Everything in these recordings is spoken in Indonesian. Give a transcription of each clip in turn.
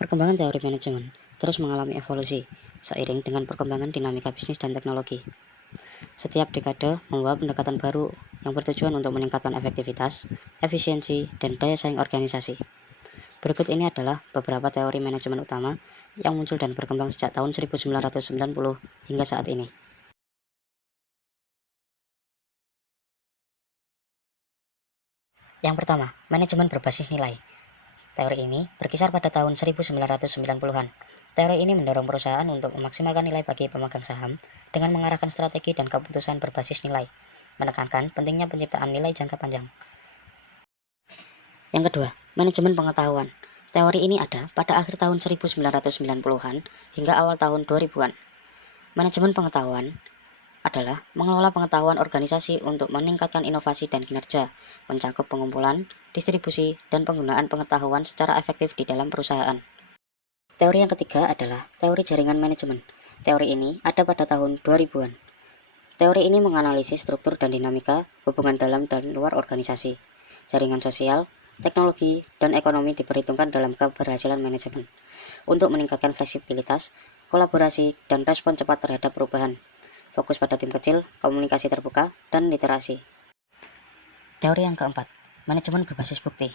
Perkembangan teori manajemen terus mengalami evolusi seiring dengan perkembangan dinamika bisnis dan teknologi. Setiap dekade membawa pendekatan baru yang bertujuan untuk meningkatkan efektivitas, efisiensi, dan daya saing organisasi. Berikut ini adalah beberapa teori manajemen utama yang muncul dan berkembang sejak tahun 1990 hingga saat ini. Yang pertama, manajemen berbasis nilai. Teori ini berkisar pada tahun 1990-an. Teori ini mendorong perusahaan untuk memaksimalkan nilai bagi pemegang saham dengan mengarahkan strategi dan keputusan berbasis nilai, menekankan pentingnya penciptaan nilai jangka panjang. Yang kedua, manajemen pengetahuan. Teori ini ada pada akhir tahun 1990-an hingga awal tahun 2000-an. Manajemen pengetahuan adalah mengelola pengetahuan organisasi untuk meningkatkan inovasi dan kinerja, mencakup pengumpulan, distribusi, dan penggunaan pengetahuan secara efektif di dalam perusahaan. Teori yang ketiga adalah teori jaringan manajemen. Teori ini ada pada tahun 2000-an. Teori ini menganalisis struktur dan dinamika hubungan dalam dan luar organisasi. Jaringan sosial, teknologi, dan ekonomi diperhitungkan dalam keberhasilan manajemen untuk meningkatkan fleksibilitas, kolaborasi, dan respon cepat terhadap perubahan. Fokus pada tim kecil, komunikasi terbuka, dan literasi. Teori yang keempat, manajemen berbasis bukti.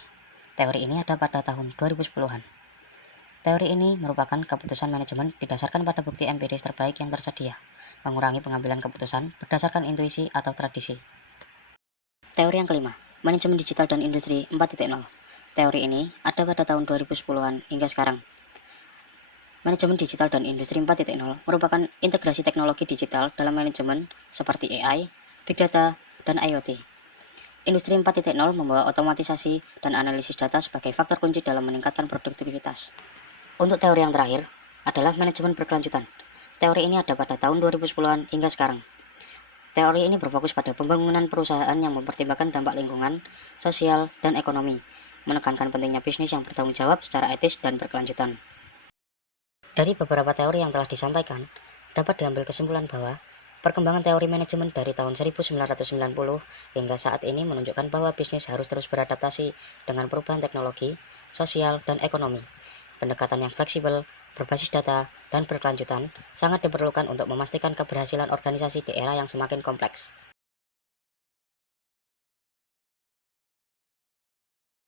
Teori ini ada pada tahun 2010-an. Teori ini merupakan keputusan manajemen didasarkan pada bukti empiris terbaik yang tersedia, mengurangi pengambilan keputusan berdasarkan intuisi atau tradisi. Teori yang kelima, manajemen digital dan industri 4.0. Teori ini ada pada tahun 2010-an hingga sekarang. Manajemen digital dan industri 4.0 merupakan integrasi teknologi digital dalam manajemen seperti AI, Big Data, dan IoT. Industri 4.0 membawa otomatisasi dan analisis data sebagai faktor kunci dalam meningkatkan produktivitas. Untuk teori yang terakhir adalah manajemen berkelanjutan. Teori ini ada pada tahun 2010-an hingga sekarang. Teori ini berfokus pada pembangunan perusahaan yang mempertimbangkan dampak lingkungan, sosial, dan ekonomi, menekankan pentingnya bisnis yang bertanggung jawab secara etis dan berkelanjutan. Dari beberapa teori yang telah disampaikan, dapat diambil kesimpulan bahwa perkembangan teori manajemen dari tahun 1990 hingga saat ini menunjukkan bahwa bisnis harus terus beradaptasi dengan perubahan teknologi, sosial, dan ekonomi. Pendekatan yang fleksibel, berbasis data, dan berkelanjutan sangat diperlukan untuk memastikan keberhasilan organisasi di era yang semakin kompleks.